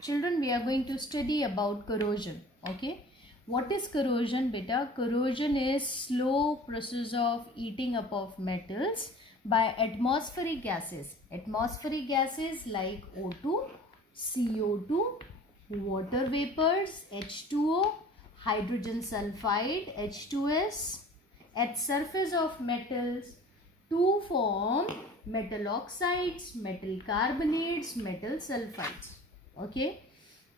Children, we are going to study about corrosion. Okay, what is corrosion, beta? Corrosion is slow process of eating up of metals by atmospheric gases. Atmospheric gases like O2, CO2, water vapors, H2O, hydrogen sulfide, H2S, at surface of metals to form metal oxides, metal carbonates, metal sulfides. Okay,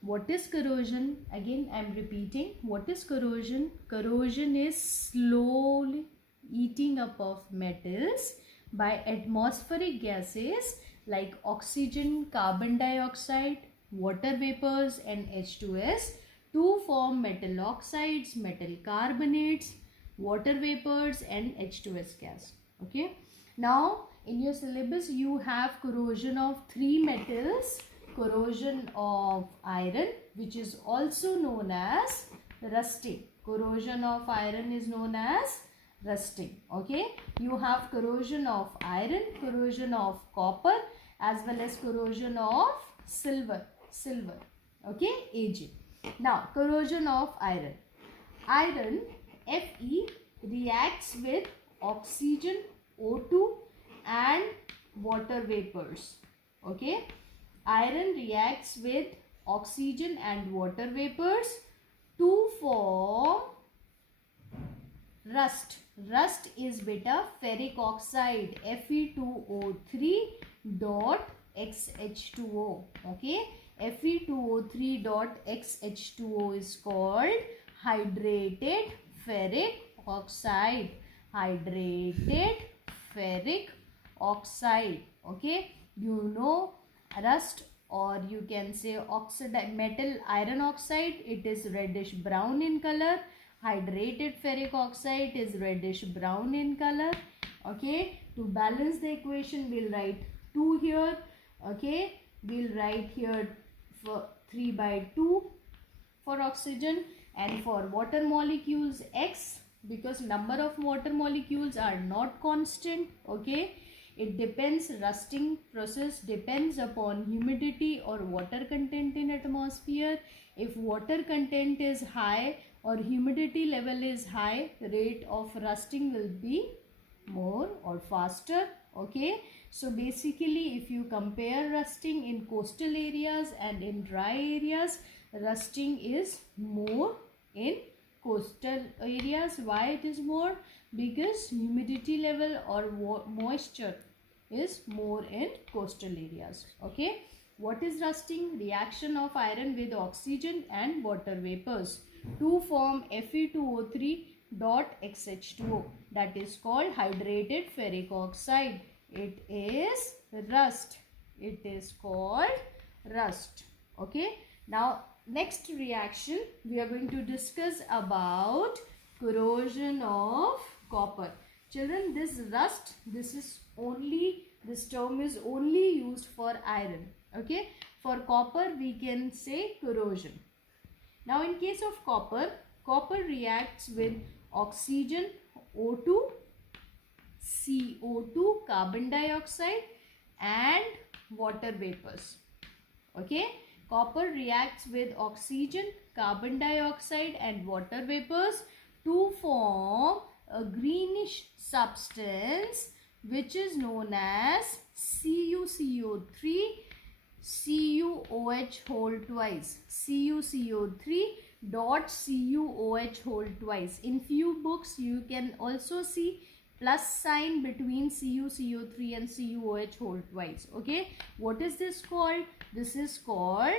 what is corrosion? Again I am repeating, what is corrosion? Corrosion is slowly eating up of metals by atmospheric gases like oxygen, carbon dioxide, water vapors and H2S to form metal oxides, metal carbonates, water vapors and H2S gas. Okay, now in your syllabus you have corrosion of three metals: corrosion of iron, which is also known as rusting. Corrosion of iron is known as rusting. Okay, you have corrosion of iron, corrosion of copper, as well as corrosion of silver. Okay, Ag. Now corrosion of iron. Iron, Fe, reacts with oxygen, O2 and water vapors. Okay, iron reacts with oxygen and water vapors to form rust. Rust is beta ferric oxide, Fe2O3 dot XH2O. Okay, Fe2O3 dot XH2O is called hydrated ferric oxide. Hydrated ferric oxide. Okay, you know rust, or you can say oxide metal iron oxide, it is reddish brown in color. Hydrated ferric oxide is reddish brown in color. Okay, to balance the equation we'll write 2 here. Okay, we'll write here for 3 by 2 for oxygen, and for water molecules X, because number of water molecules are not constant. Okay, it depends, rusting process depends upon humidity or water content in atmosphere. If water content is high or humidity level is high, rate of rusting will be more or faster. Okay, so basically if you compare rusting in coastal areas and in dry areas, rusting is more in coastal areas. Why it is more? Because humidity level or moisture is more in coastal areas. Okay, what is rusting? Reaction of iron with oxygen and water vapors to form Fe2O3 dot XH2O, that is called hydrated ferric oxide. It is rust. It is called rust. Okay, now next reaction we are going to discuss about corrosion of copper. Children, this rust, this term is only used for iron. Okay, for copper we can say corrosion. Now in case of copper, copper reacts with oxygen, O2, CO2, carbon dioxide and water vapors. Okay, copper reacts with oxygen, carbon dioxide and water vapors to form a greenish substance which is known as CuCO3 CuOH whole twice. CuCO3 dot CuOH whole twice. In few books you can also see plus sign between CuCO3 and CuOH whole twice. Okay, what is this called? This is called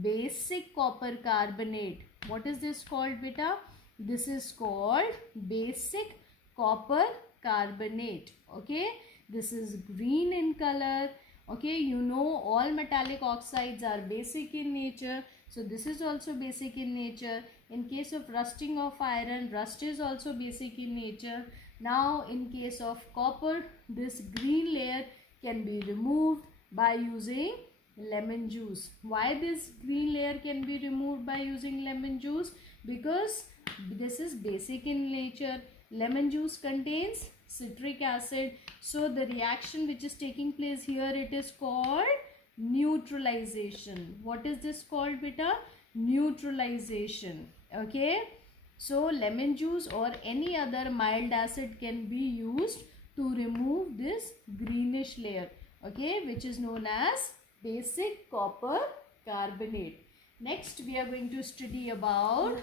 basic copper carbonate. What is this called, beta? This is called basic copper carbonate. Okay, this is green in color. Okay, you know all metallic oxides are basic in nature, so this is also basic in nature. In case of rusting of iron, rust is also basic in nature. Now in case of copper, this green layer can be removed by using lemon juice. Why this green layer can be removed by using lemon juice? Because this is basic in nature. Lemon juice contains citric acid, so the reaction which is taking place here, it is called Neutralization. What is this called, beta? Neutralization. Okay. So lemon juice or any other mild acid can be used to remove this greenish layer, okay, which is known as basic copper carbonate. Next we are going to study about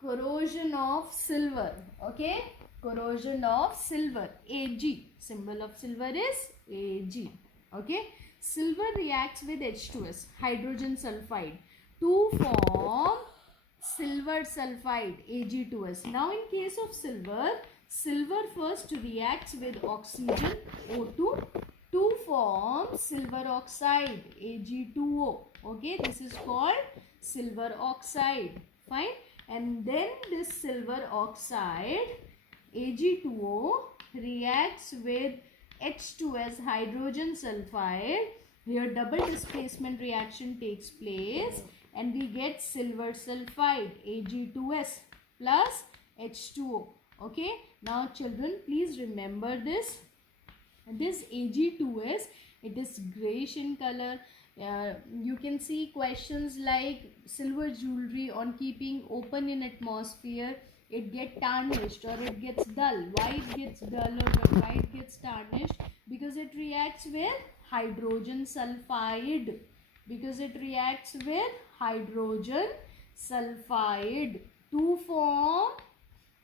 corrosion of silver. Okay, corrosion of silver, Ag. Symbol of silver is Ag. Okay, silver reacts with H2S, hydrogen sulfide, to form silver sulfide, Ag2S. Now in case of silver, silver first reacts with oxygen, O2, to form silver oxide, Ag2O. Okay, this is called silver oxide. Fine. And then this silver oxide, Ag2O, reacts with H2S, hydrogen sulfide. Here double displacement reaction takes place and we get silver sulfide, Ag2S plus H2O. Okay. Now children, please remember this. This Ag2S, it is grayish in color. You can see questions like silver jewelry on keeping open in atmosphere, it gets tarnished or it gets dull. Why it gets dull or why it gets tarnished? Because it reacts with hydrogen sulfide. Because it reacts with hydrogen sulfide to form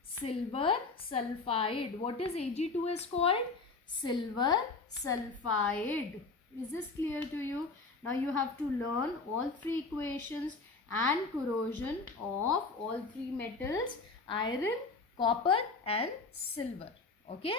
silver sulfide. What is Ag2S called? Silver sulfide. Is this clear to you? Now you have to learn all three equations and corrosion of all three metals: iron, copper and silver. Okay.